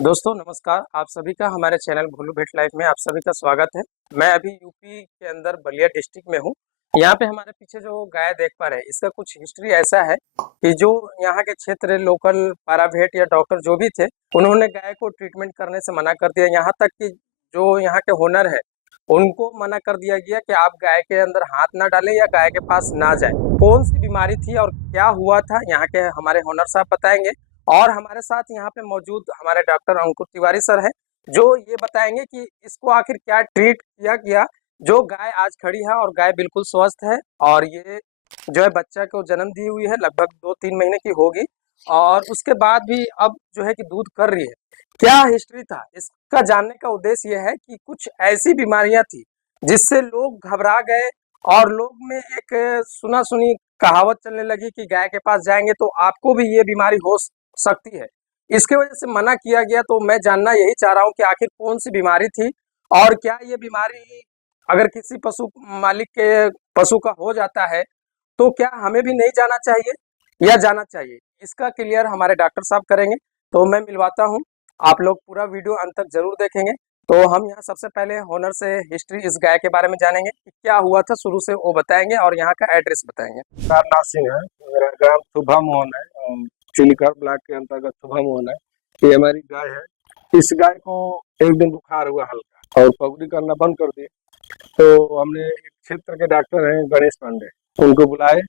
दोस्तों नमस्कार, आप सभी का हमारे चैनल भोलू भेट लाइफ में आप सभी का स्वागत है। मैं अभी यूपी के अंदर बलिया डिस्ट्रिक्ट में हूँ। यहाँ पे हमारे पीछे जो गाय देख पा रहे हैं, इसका कुछ हिस्ट्री ऐसा है कि जो यहाँ के क्षेत्र लोकल पैरावेट या डॉक्टर जो भी थे, उन्होंने गाय को ट्रीटमेंट करने से मना कर दिया। यहाँ तक कि जो यहाँ के ओनर है, उनको मना कर दिया गया कि आप गाय के अंदर हाथ ना डालें या गाय के पास ना जाएं। कौन सी बीमारी थी और क्या हुआ था, यहाँ के हमारे ओनर साहब बताएंगे। और हमारे साथ यहाँ पे मौजूद हमारे डॉक्टर अंकुर तिवारी सर हैं, जो ये बताएंगे कि इसको आखिर क्या ट्रीट किया गया, जो गाय आज खड़ी है और गाय बिल्कुल स्वस्थ है। और ये जो है बच्चा को जन्म दी हुई है, लगभग 2-3 महीने की होगी। और उसके बाद भी अब जो है कि दूध कर रही है। क्या हिस्ट्री था इसका जानने का उद्देश्य ये है कि कुछ ऐसी बीमारियां थी जिससे लोग घबरा गए, और लोग में एक सुना सुनी कहावत चलने लगी कि गाय के पास जाएंगे तो आपको भी ये बीमारी हो सकती है। इसके वजह से मना किया गया। तो मैं जानना यही चाह रहा हूँ कि आखिर कौन सी बीमारी थी, और क्या ये बीमारी अगर किसी पशु मालिक के पशु का हो जाता है तो क्या हमें भी नहीं जाना चाहिए या जाना चाहिए। इसका क्लियर हमारे डॉक्टर साहब करेंगे। तो मैं मिलवाता हूँ, आप लोग पूरा वीडियो अंत तक जरूर देखेंगे। तो हम यहाँ सबसे पहले ओनर से हिस्ट्री इस गाय के बारे में जानेंगे कि क्या हुआ था शुरू से, वो बताएंगे और यहाँ का एड्रेस बताएंगे। कारनाथ सिंह है। मेरा ग्राम थुभा मोहन है। चिलिकर ब्लॉक के अंतर्गत थुभा मोहन है। ये हमारी गाय है। इस गाय को एक दिन बुखार हुआ हल्का और पगड़ी करना बंद कर दिए। तो हमने एक क्षेत्र के डॉक्टर हैं गणेश पांडे, उनको बुलाए।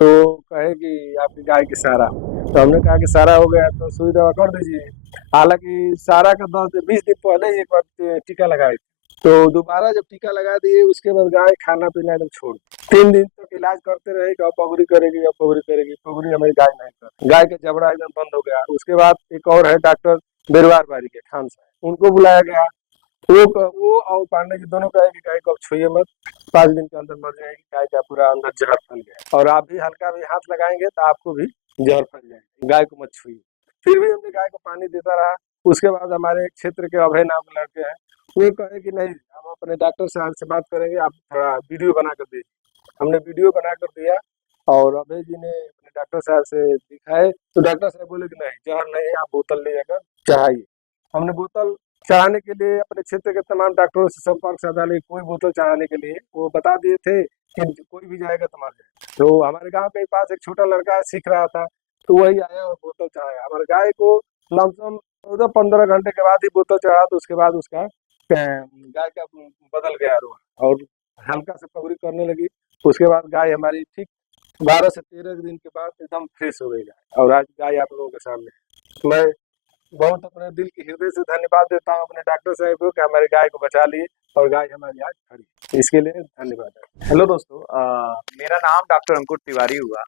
तो कहे कि आपकी गाय की सारा, तो हमने कहा कि सारा हो गया तो सुई दवा कर दीजिए। हालांकि सारा का दर्द 20 दिन पहले ही एक बार टीका लगाई, तो दोबारा जब टीका लगा दिए उसके बाद गाय खाना पीना एकदम छोड़ दी। 3 दिन तक इलाज करते रहे कि अब पगड़ी करेगी, अब पगड़ी करेगी। पगड़ी हमारी गाय नहीं कर, गाय का जबड़ा एकदम बंद हो गया। उसके बाद एक और है डॉक्टर बिरवार बारी के खान साहब, उनको बुलाया गया। वो और पांडे जी दोनों कहे कि गाय को अब छुइए मत, 5 दिन के अंदर मर जाएगी। गाय का पूरा अंदर जहर फैल गया और आप भी हल्का भी हाथ लगाएंगे तो आपको भी जहर फैल जाएगा, गाय को मत छुइए। फिर भी हमने गाय को पानी देता रहा। उसके बाद हमारे क्षेत्र के अभय नाम के लड़के हैं, वो कहे कि नहीं, हम अपने डॉक्टर साहब से बात करेंगे, आप थोड़ा वीडियो बना कर दीजिए। हमने वीडियो बना कर दिया और अभय जी ने अपने डॉक्टर साहब से दिखाए। तो डॉक्टर साहब बोले कि नहीं, जहर नहीं है, आप बोतल ले जाकर चढ़ाइए। हमने बोतल चढ़ाने के लिए अपने क्षेत्र के तमाम डॉक्टरों से संपर्क साधा, लेकिन कोई बोतल चढ़ाने के लिए वो बता दिए थे कि कोई भी जाएगा तो मर जाए। तो हमारे गांव के पास एक छोटा लड़का सीख रहा था, तो वही आया और बोतल चढ़ाया। हमारे गाय को लमसम 14-15 घंटे के बाद ही बोतल चढ़ा, तो उसके बाद उसका गाय का बदल गया रुआ और हल्का से पगड़ी करने लगी। उसके बाद गाय हमारी ठीक 12 से 13 दिन के बाद एकदम फ्रेश हो गई गाय, और आज गाय आप लोगों के सामने है। मैं बहुत अपने दिल की हृदय से धन्यवाद देता हूँ अपने डॉक्टर साहब को कि हमारी गाय को बचा लिए और गाय हमारी आज खड़ी है। इसके लिए धन्यवाद। हेलो दोस्तों, मेरा नाम डॉक्टर अंकुर तिवारी हुआ।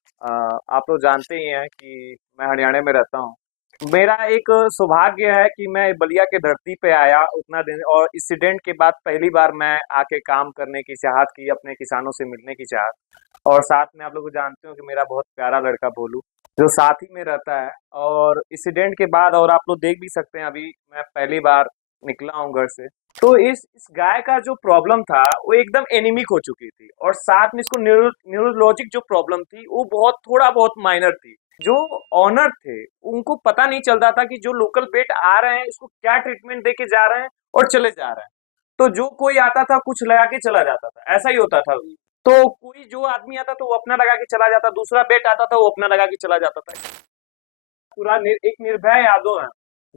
आप लोग जानते ही हैं कि मैं हरियाणा में रहता हूँ। मेरा एक सौभाग्य है कि मैं बलिया के धरती पे आया उतना दिन, और इंसिडेंट के बाद पहली बार मैं आके काम करने की चाहत की, अपने किसानों से मिलने की चाहत। और साथ में आप लोग जानते हो कि मेरा बहुत प्यारा लड़का भोलू जो साथ ही में रहता है। और इंसिडेंट के बाद, और आप लोग देख भी सकते हैं, अभी मैं पहली बार निकला हूँ घर से। तो इस गाय का जो प्रॉब्लम था वो एकदम एनीमिक हो चुकी थी, और साथ में इसको न्यूरोलॉजिक जो प्रॉब्लम थी वो बहुत थोड़ा बहुत माइनर थी। जो ऑनर थे उनको पता नहीं चलता था कि जो लोकल वेट आ रहे हैं इसको क्या ट्रीटमेंट दे के जा रहे हैं और चले जा रहे हैं। तो जो कोई आता था कुछ लगा के चला जाता था, ऐसा ही होता था। तो कोई जो आदमी आता था वो अपना लगा के चला जाता, दूसरा वेट आता था वो अपना लगा के चला जाता था। एक निर्भय यादव है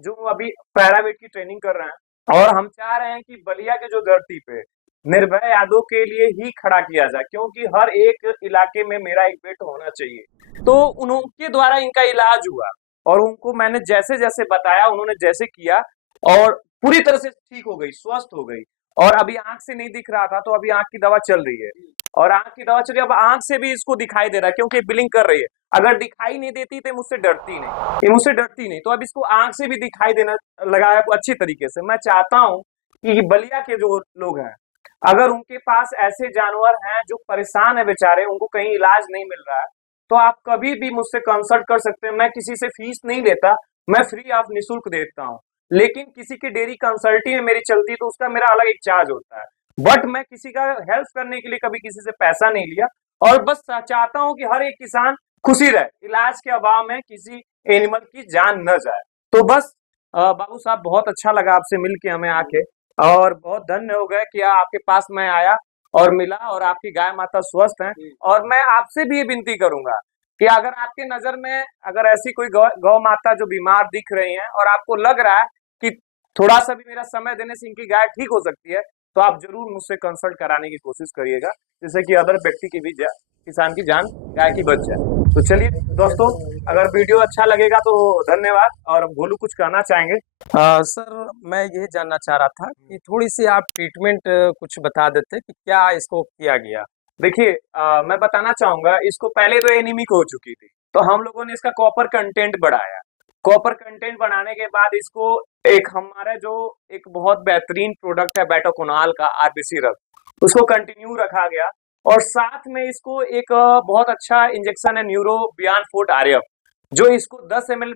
जो अभी पैरावेट की ट्रेनिंग कर रहे हैं, और हम चाह रहे हैं कि बलिया के जो धरती पे निर्भय यादव के लिए ही खड़ा किया जाए, क्योंकि हर एक इलाके में मेरा एक बेट होना चाहिए। तो उनके द्वारा इनका इलाज हुआ, और उनको मैंने जैसे जैसे बताया उन्होंने जैसे किया, और पूरी तरह से ठीक हो गई, स्वस्थ हो गई। और अभी आंख से नहीं दिख रहा था तो अभी आंख की दवा चल रही है, और आंख की दवा चल रही है। अब आंख से भी इसको दिखाई दे रहा है क्योंकि बिलिंग कर रही है। अगर दिखाई नहीं देती तो मुझसे डरती नहीं, ये मुझसे डरती नहीं, तो अब इसको आंख से भी दिखाई देना लगा है अच्छी तरीके से। मैं चाहता हूँ कि बलिया के जो लोग हैं, अगर उनके पास ऐसे जानवर हैं जो परेशान है बेचारे, उनको कहीं इलाज नहीं मिल रहा है, तो आप कभी भी मुझसे कंसल्ट कर सकते हैं। मैं किसी से फीस नहीं लेता, मैं फ्री ऑफ निःशुल्क देता हूँ। लेकिन किसी की डेयरी कंसल्टिंग में मेरी चलती तो उसका मेरा अलग एक चार्ज होता है। बट मैं किसी का हेल्प करने के लिए कभी किसी से पैसा नहीं लिया, और बस चाहता हूँ कि हर एक किसान खुशी रहे, इलाज के अभाव में किसी एनिमल की जान न जाए। तो बस बाबू साहब, बहुत अच्छा लगा आपसे मिल के हमें आके, और बहुत धन्य हो गए कि आपके पास मैं आया और मिला, और आपकी गाय माता स्वस्थ हैं। और मैं आपसे भी ये विनती करूंगा कि अगर आपके नजर में अगर ऐसी कोई गौ माता जो बीमार दिख रही हैं और आपको लग रहा है कि थोड़ा सा भी मेरा समय देने से इनकी गाय ठीक हो सकती है, तो आप जरूर मुझसे कंसल्ट कराने की कोशिश करिएगा, जिससे कि अदर व्यक्ति की भी किसान की जान गाय की बच जाए। तो चलिए दोस्तों, अगर वीडियो अच्छा लगेगा तो धन्यवाद। और भोलू कुछ कहना चाहेंगे? सर, मैं ये जानना चाह रहा था कि थोड़ी-सी आप ट्रीटमेंट कुछ बता देते कि क्या इसको किया गया? देखिए, मैं बताना चाहूंगा, इसको पहले तो एनीमिक हो चुकी थी, तो हम लोगों ने इसका कॉपर कंटेंट बढ़ाया। कॉपर कंटेंट बढ़ाने के बाद इसको एक हमारा जो एक बहुत बेहतरीन प्रोडक्ट है बेटाकोनाल का आरबीसी रक्त, उसको कंटिन्यू रखा गया। और साथ में इसको एक बहुत अच्छा इंजेक्शन है न्यूरो बियॉन्ड फोर्ट आरएफ, जो इसको 10 ml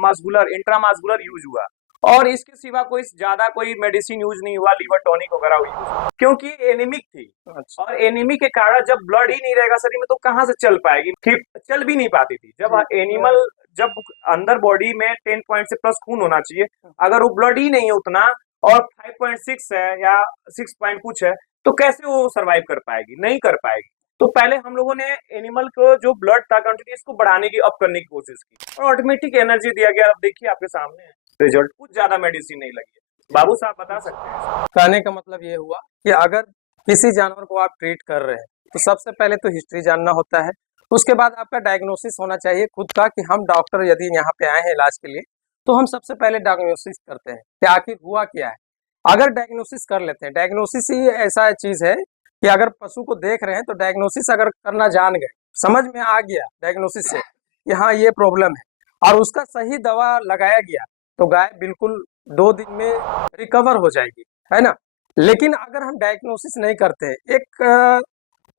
मास्कुलर इंट्रामास्कुलर यूज हुआ। और इसके सिवा कोई ज्यादा कोई मेडिसिन यूज नहीं हुआ, लीवर टॉनिक वगैरह यूज, क्योंकि एनीमिक थी। अच्छा। और एनीमिक के कारण जब ब्लड ही नहीं रहेगा शरीर में तो कहाँ से चल पाएगी, ठीक चल भी नहीं पाती थी। जब एनिमल जब अंदर बॉडी में 10 पॉइंट से प्लस खून होना चाहिए, अगर वो ब्लड ही नहीं है उतना, और 5.6 है या 6 पॉइंट कुछ है, तो कैसे वो सरवाइव कर पाएगी? नहीं कर पाएगी। तो पहले हम लोगों ने एनिमल को जो ब्लड था क्वांटिटी इसको बढ़ाने की, अप करने की कोशिश की, और ऑटोमेटिक एनर्जी दिया गया। अब देखिए आपके सामने है रिजल्ट, कुछ ज्यादा मेडिसिन नहीं लगी है। बाबू साहब बता सकते हैं? कहने का मतलब ये हुआ कि अगर किसी जानवर को आप ट्रीट कर रहे हैं, तो सबसे पहले तो हिस्ट्री जानना होता है। उसके बाद आपका डायग्नोसिस होना चाहिए खुद का कि हम डॉक्टर यदि यहाँ पे आए हैं इलाज के लिए, तो हम सबसे पहले डायग्नोसिस करते हैं कि आखिर हुआ क्या है। अगर डायग्नोसिस कर लेते हैं, डायग्नोसिस ही ऐसा चीज़ है कि अगर पशु को देख रहे हैं तो डायग्नोसिस अगर करना जान गए, समझ में आ गया डायग्नोसिस से कि हाँ ये प्रॉब्लम है, और उसका सही दवा लगाया गया, तो गाय बिल्कुल 2 दिन में रिकवर हो जाएगी, है ना? लेकिन अगर हम डायग्नोसिस नहीं करते, एक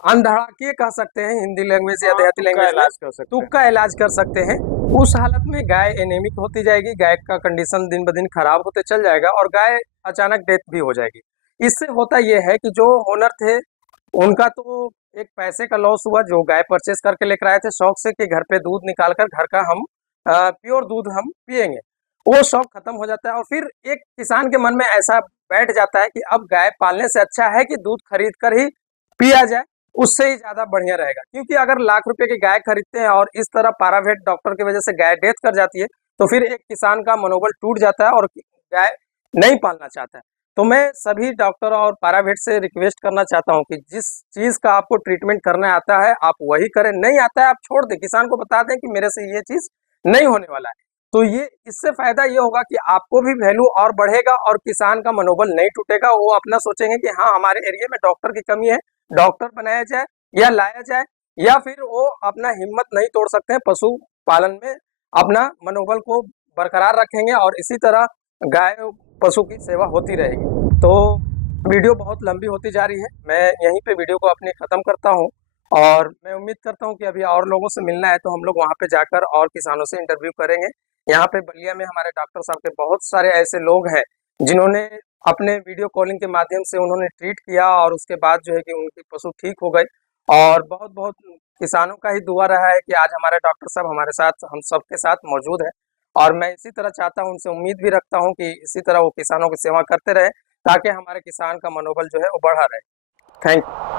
अनधड़ाके कह सकते हैं हिंदी लैंग्वेज या देहाती तुक्का लैंग्वेज में, इलाज कर सकते हैं। तुक्का इलाज कर सकते हैं। उस हालत में गाय एनीमिक होती जाएगी, गाय का कंडीशन दिन ब दिन खराब होते चल जाएगा और गाय अचानक डेथ भी हो जाएगी। इससे होता ये है कि जो ओनर थे, उनका तो एक पैसे का लॉस हुआ, जो गाय परचेज़ करके लेकर आए थे शौक से कि घर पे दूध निकाल कर घर का हम प्योर दूध हम पिएँगे। वो शौक खत्म हो जाता है और फिर एक किसान के मन में ऐसा बैठ जाता है कि अब गाय पालने से अच्छा है कि दूध खरीद कर ही पिया जाए, उससे ही ज़्यादा बढ़िया रहेगा। क्योंकि अगर लाख रुपए की गाय खरीदते हैं और इस तरह प्राइवेट डॉक्टर की वजह से गाय डेथ कर जाती है, तो फिर एक किसान का मनोबल टूट जाता है और गाय नहीं पालना चाहता है। तो मैं सभी डॉक्टर और प्राइवेट से रिक्वेस्ट करना चाहता हूँ कि जिस चीज़ का आपको ट्रीटमेंट करना आता है, आप वही करें, नहीं आता है आप छोड़ दें, किसान को बता दें कि मेरे से ये चीज़ नहीं होने वाला है। तो ये इससे फ़ायदा ये होगा कि आपको भी वैल्यू और बढ़ेगा और किसान का मनोबल नहीं टूटेगा। वो अपना सोचेंगे कि हाँ, हमारे एरिया में डॉक्टर की कमी है, डॉक्टर बनाया जाए या लाया जाए, या फिर वो अपना हिम्मत नहीं तोड़ सकते हैं, पशु पालन में अपना मनोबल को बरकरार रखेंगे और इसी तरह गाय पशु की सेवा होती रहेगी। तो वीडियो बहुत लंबी होती जा रही है, मैं यहीं पे वीडियो को अपनी ख़त्म करता हूँ और मैं उम्मीद करता हूँ कि अभी और लोगों से मिलना है तो हम लोग वहाँ पे जाकर और किसानों से इंटरव्यू करेंगे। यहाँ पे बलिया में हमारे डॉक्टर साहब के बहुत सारे ऐसे लोग हैं जिन्होंने अपने वीडियो कॉलिंग के माध्यम से उन्होंने ट्रीट किया और उसके बाद जो है कि उनके पशु ठीक हो गए। और बहुत-बहुत किसानों का ही दुआ रहा है कि आज हमारे डॉक्टर साहब हमारे साथ, हम सबके साथ मौजूद हैं और मैं इसी तरह चाहता हूँ, उनसे उम्मीद भी रखता हूँ कि इसी तरह वो किसानों की सेवा करते रहें ताकि हमारे किसान का मनोबल जो है वो बढ़ा रहे। Thank you.